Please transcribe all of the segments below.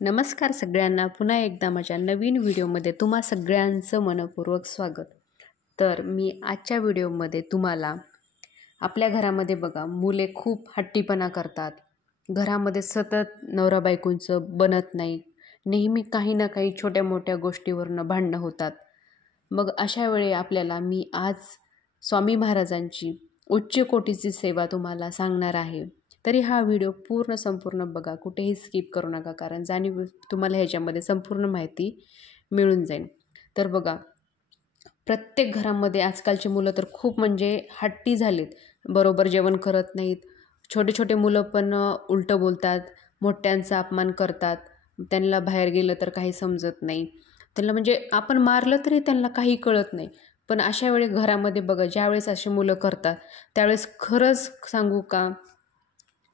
नमस्कार सगळ्यांना, पुन्हा एकदा माझ्या नवीन व्हिडिओमध्ये तुम्हा सगळ्यांचं मनपूर्वक स्वागत. तर मी आजच्या व्हिडिओमध्ये तुम्हाला आपल्या घरामध्ये बघा मुले खूप हट्टीपणा करतात. घरामध्ये सतत नवरा बायकोंचं बनत नाही. नेहमी काही ना काही छोट्या मोठ्या गोष्टीवरनं भांडणं होतात. मग अशा वेळी आपल्याला मी आज स्वामी महाराजांची उच्च कोटीची सेवा तुम्हाला सांगणार आहे. तरी हा व्हिडिओ संपूर्ण बघा, कुठेही स्किप करू नका, कारण जाणीव तुम्हाला ह्याच्यामध्ये संपूर्ण माहिती मिळून जाईल. तर बघा, प्रत्येक घरामध्ये आजकालची मुलं तर खूप म्हणजे हट्टी झालीत. बरोबर जेवण करत नाहीत. छोटे छोटे मुलं पण उलटं बोलतात, मोठ्यांचा अपमान करतात. त्यांना बाहेर गेलं तर काही समजत नाही. त्यांना म्हणजे आपण मारलं तरी त्यांना काही कळत नाही. पण अशा वेळी घरामध्ये बघा, ज्यावेळेस अशी मुलं करतात त्यावेळेस खरंच सांगू का,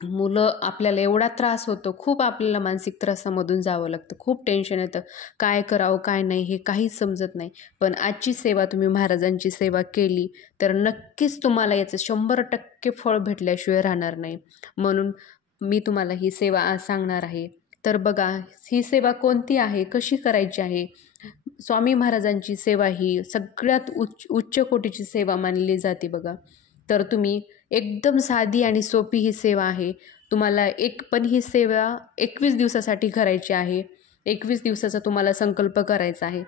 मुलं आपल्याला एवढा त्रास होतो, खूप आपल्याला मानसिक त्रासामधून जावं लागतं, खूप टेन्शन येतं. काय करावं काय नाही हे काहीच समजत नाही. पण आजची सेवा तुम्ही महाराजांची सेवा केली तर नक्कीच तुम्हाला याचं 100% फळ भेटल्याशिवाय राहणार नाही. म्हणून मी तुम्हाला ही सेवा आज सांगणार आहे. तर बघा, ही सेवा कोणती आहे, कशी करायची आहे. स्वामी महाराजांची सेवा ही सगळ्यात उच्च कोटीची सेवा मानली जाते बघा. तर तुम्ही एकदम साधी आणि सोपी ही सेवा आहे. तुम्हाला ही सेवा 21 दिवसासाठी करायची आहे. 21 दिवसाचा तुम्हाला संकल्प करायचा आहे.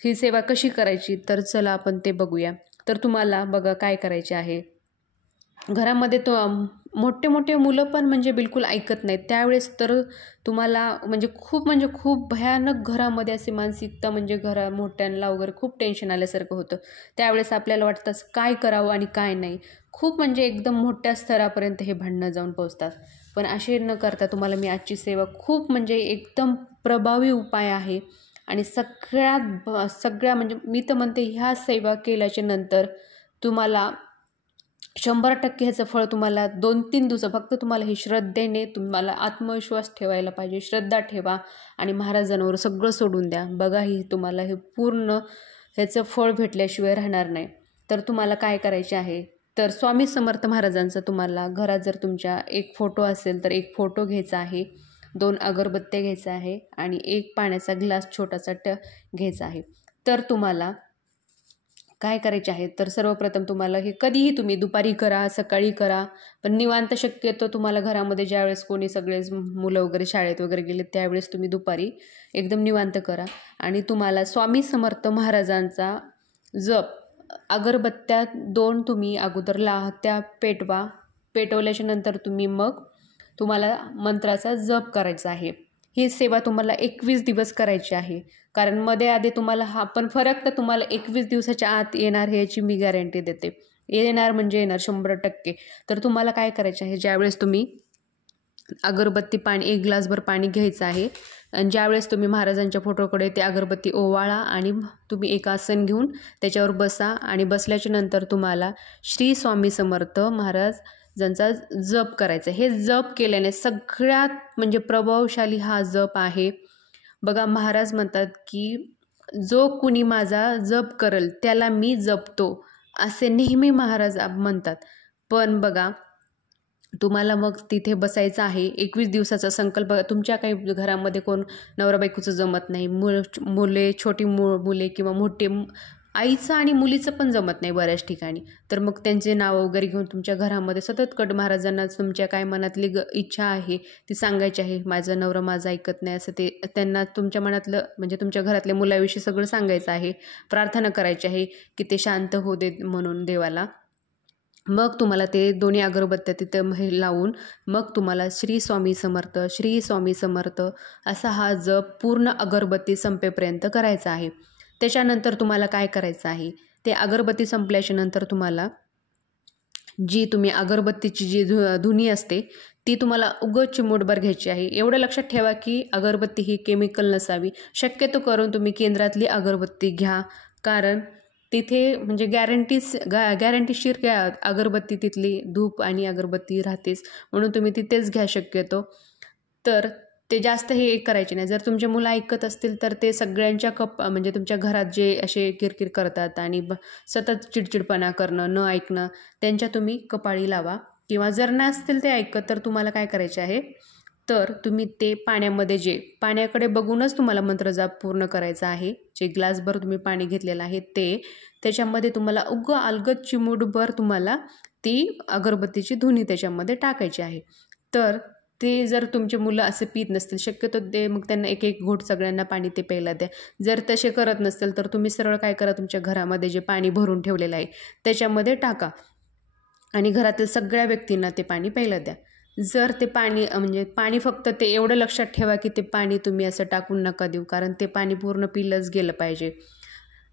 ही सेवा कशी करायची तर चला आपण ते बघूया. तर तुम्हाला बघा काय करायचे आहे. घरामध्ये मोठे मोठे मुलं पण म्हणजे बिलकुल ऐकत नाहीत. त्यावेळेस तर तुम्हाला म्हणजे खूप भयानक घरामध्ये अशी मानसिकता, म्हणजे मोठ्यांना वगैरे खूप टेन्शन आल्यासारखं होतं. त्यावेळेस आपल्याला वाटतं काय करावं आणि काय नाही. खूप म्हणजे एकदम मोठ्या स्तरापर्यंत हे भांडणं जाऊन पोहोचतात. पण असे न करता तुम्हाला मी आजची सेवा खूप म्हणजे एकदम प्रभावी उपाय आहे. आणि सगळ्या म्हणजे मी तर म्हणते, ह्या सेवा केल्याच्या नंतर तुम्हाला 100% ह्याचं फळ तुम्हाला 2-3 दिवस, फक्त तुम्हाला हे श्रद्धेने, तुम्हाला आत्मविश्वास ठेवायला पाहिजे. श्रद्धा ठेवा आणि महाराजांवर सगळं सोडून द्या. बघा, तुम्हाला हे पूर्ण ह्याचं फळ भेटल्याशिवाय राहणार नाही. तर तुम्हाला काय करायचे आहे, तर स्वामी समर्थ महाराजांचा तुम्हाला घरात जर तुमच्या एक फोटो असेल तर एक फोटो घ्यायचा आहे, 2 अगरबत्त्या घ्यायचा आहे आणि एक पाण्याचा ग्लास छोटासा घ्यायचा आहे. तर तुम्हाला काय करायचे आहे, तर सर्वप्रथम तुम्हाला हे कधीही तुम्ही दुपारी करा, सकाळी करा, पण निवांत शक्यतो तुम्हाला घरामध्ये ज्यावेळेस कोणी सगळेच मुलं वगैरे शाळेत वगैरे गेले त्यावेळेस तुम्ही दुपारी एकदम निवांत करा. आणि तुम्हाला स्वामी समर्थ महाराजांचा जप, अगरबत्त्या 2 तुम्ही अगोदर त्या पेटवा. पेटवल्याच्या नंतर तुम्हाला मंत्राचा जप करायचा आहे. ही सेवा तुम्हाला 21 दिवस करायची आहे. कारण मध्ये आधी तुम्हाला पण फरक तर तुम्हाला 21 दिवसाच्या आत येणार, ह्याची मी गॅरंटी देते. येणार म्हणजे येणार 100%. तर तुम्हाला काय करायचं आहे, ज्यावेळेस तुम्ही अगरबत्ती एक ग्लासभर पाणी घ्यायचं आहे आणि ज्यावेळेस तुम्ही महाराजांच्या फोटोकडे ते अगरबत्ती ओवाळा आणि तुम्ही एक आसन घेऊन त्याच्यावर बसा. आणि बसल्याच्या नंतर तुम्हाला श्री स्वामी समर्थ महाराज ज्यांचा जप करायचा. हे जप केल्याने सगळ्यात म्हणजे प्रभावशाली हा जप आहे बघा. महाराज म्हणतात की जो कुणी माझा जप करल त्याला मी जपतो, असे नेहमी महाराज म्हणतात. पण बघा, तुम्हाला मग तिथे बसायचं आहे. 21 दिवसाचा संकल्प. तुमच्या काही घरामध्ये कोण नवरा बायकोचं जमत नाही, छोटी मुले किंवा मोठे, आईचं आणि मुलीचं पण जमत नाही बऱ्याच ठिकाणी. तर मग त्यांचे नाव वगैरे घेऊन तुमच्या घरामध्ये सतत महाराजांना तुमच्या काय मनातली इच्छा आहे ती सांगायची आहे. माझा नवरा माझं ऐकत नाही, असं ते त्यांना तुमच्या मनातलं म्हणजे तुमच्या घरातल्या मुलाविषयी सगळं सांगायचं आहे. प्रार्थना करायची आहे की ते शांत होऊ दे म्हणून देवाला. मग तुम्हाला ते दोन्ही अगरबत्त्या तिथं लावून मग तुम्हाला श्री स्वामी समर्थ, श्री स्वामी समर्थ असा हा जप पूर्ण अगरबत्ती संपेपर्यंत करायचा आहे. त्याच्यानंतर तुम्हाला काय करायचं आहे, ते अगरबत्ती संपल्याच्या नंतर तुम्हाला तुम्ही अगरबत्तीची जी धुनी असते ती तुम्हाला उगाच चिमूटभर घ्यायची आहे. एवढं लक्षात ठेवा की अगरबत्ती ही केमिकल नसावी. शक्यतो करून तुम्ही केंद्रातली अगरबत्ती घ्या, कारण तिथे म्हणजे गॅरंटीशीर अगरबत्ती, तिथली धूप आणि अगरबत्ती राहतेच, म्हणून तुम्ही तिथेच घ्या शक्यतो. तर ते जास्त हे करायचे नाही. जर तुमचे मुलं ऐकत असतील तर ते सगळ्यांच्या म्हणजे तुमच्या घरात जे असे किरकिर करतात आणि सतत चिडचिडपणा करणं, न ऐकणं, त्यांच्या तुम्ही कपाळी लावा. किंवा जर नसतील ते ऐकत तर तुम्हाला काय करायचे आहे, तर तुम्ही ते पाण्यामध्ये जे पाण्याकडे बघूनच तुम्हाला मंत्र जाप पूर्ण करायचा आहे. जे ग्लासभर तुम्ही पाणी घेतलेलं आहे ते त्याच्यामध्ये तुम्हाला अलगद चिमूटभर तुम्हाला ती अगरबत्तीची धुनी त्याच्यामध्ये टाकायची आहे. तर ते जर तुमचे मुलं असे पीत नसतील, शक्यतो ते मग त्यांना एक एक घोट सगळ्यांना पाणी ते प्यायला द्या. जर तसे करत नसतील तर तुम्ही सरळ काय करा, तुमच्या घरामध्ये जे पाणी भरून ठेवलेलं आहे त्याच्यामध्ये टाका आणि घरातील सगळ्या व्यक्तींना ते पाणी प्यायला द्या. जर ते पाणी म्हणजे पाणी फक्त ते एवढं लक्षात ठेवा की ते पाणी तुम्ही असं टाकून नका देऊ, कारण ते पाणी पूर्ण पिलंच गेलं पाहिजे.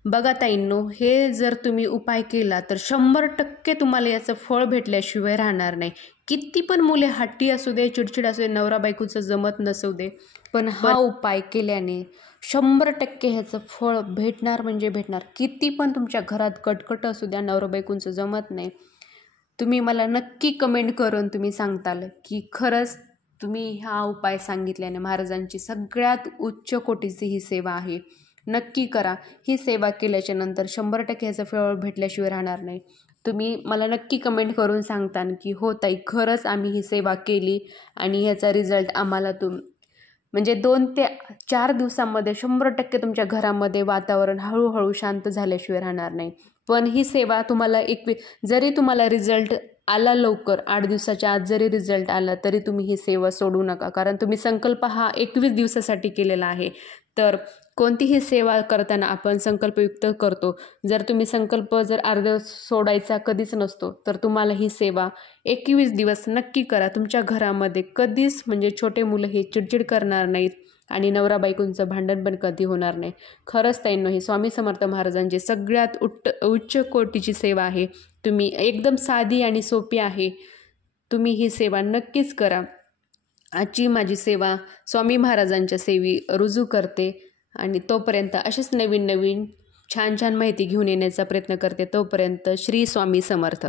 बघा ताईंनो, हे जर तुम्ही उपाय केला तर 100% तुम्हाला याचं फळ भेटल्याशिवाय राहणार नाही. किती पण मुले हट्टी असू दे, चिडचिड असू दे, नवरा बायकोचं जमत नसू दे, पण हा उपाय केल्याने 100% ह्याचं फळ भेटणार म्हणजे भेटणार. किती पण तुमच्या घरात कटकट असू द्या, नवरा बायकोचं जमत नाही, तुम्ही मला नक्की कमेंट करून तुम्ही सांगताल की खरंच तुम्ही हा उपाय सांगितल्याने महाराजांची सगळ्यात उच्च कोटीची ही सेवा आहे. नक्की करा. ही सेवा केल्याच्या नंतर 100% ह्याचं फळ भेटल्याशिवाय राहणार नाही. तुम्ही मला नक्की कमेंट करून सांगता की हो ताई, खरंच आम्ही ही सेवा केली आणि ह्याचा रिझल्ट आम्हाला म्हणजे 2 ते 4 दिवसांमध्ये 100% तुमच्या घरामध्ये वातावरण हळूहळू शांत झाल्याशिवाय राहणार नाही. पण ही सेवा तुम्हाला जरी तुम्हाला रिझल्ट आला लवकर, 8 दिवसाच्या आत जरी रिझल्ट आला तरी तुम्ही ही सेवा सोडू नका, कारण तुम्ही संकल्प हा 21 दिवसासाठी केलेला आहे. तर कोणतीही सेवा करताना आपण संकल्पयुक्त करतो. जर तुम्ही संकल्प अर्ध सोडायचा कधीच नसतो, तर तुम्हाला ही सेवा 21 दिवस नक्की करा. तुमच्या घरामध्ये कधीच म्हणजे छोटे मुलं हे चिडचिड करणार नाहीत आणि नवरा बायकोंचं भांडण पण कधी होणार नाही. खरंच ताईंनो, ही स्वामी समर्थ महाराजांची सगळ्यात उच्च कोटीची सेवा आहे. तुम्ही एकदम साधी आणि सोपी आहे. तुम्ही ही सेवा नक्कीच करा. आजची माझी सेवा स्वामी महाराजांच्या सेवी रुजू करते आणि तोपर्यंत अशीच नवीन छान माहिती घेऊन येण्याचा प्रयत्न करते. तोपर्यंत श्री स्वामी समर्थ.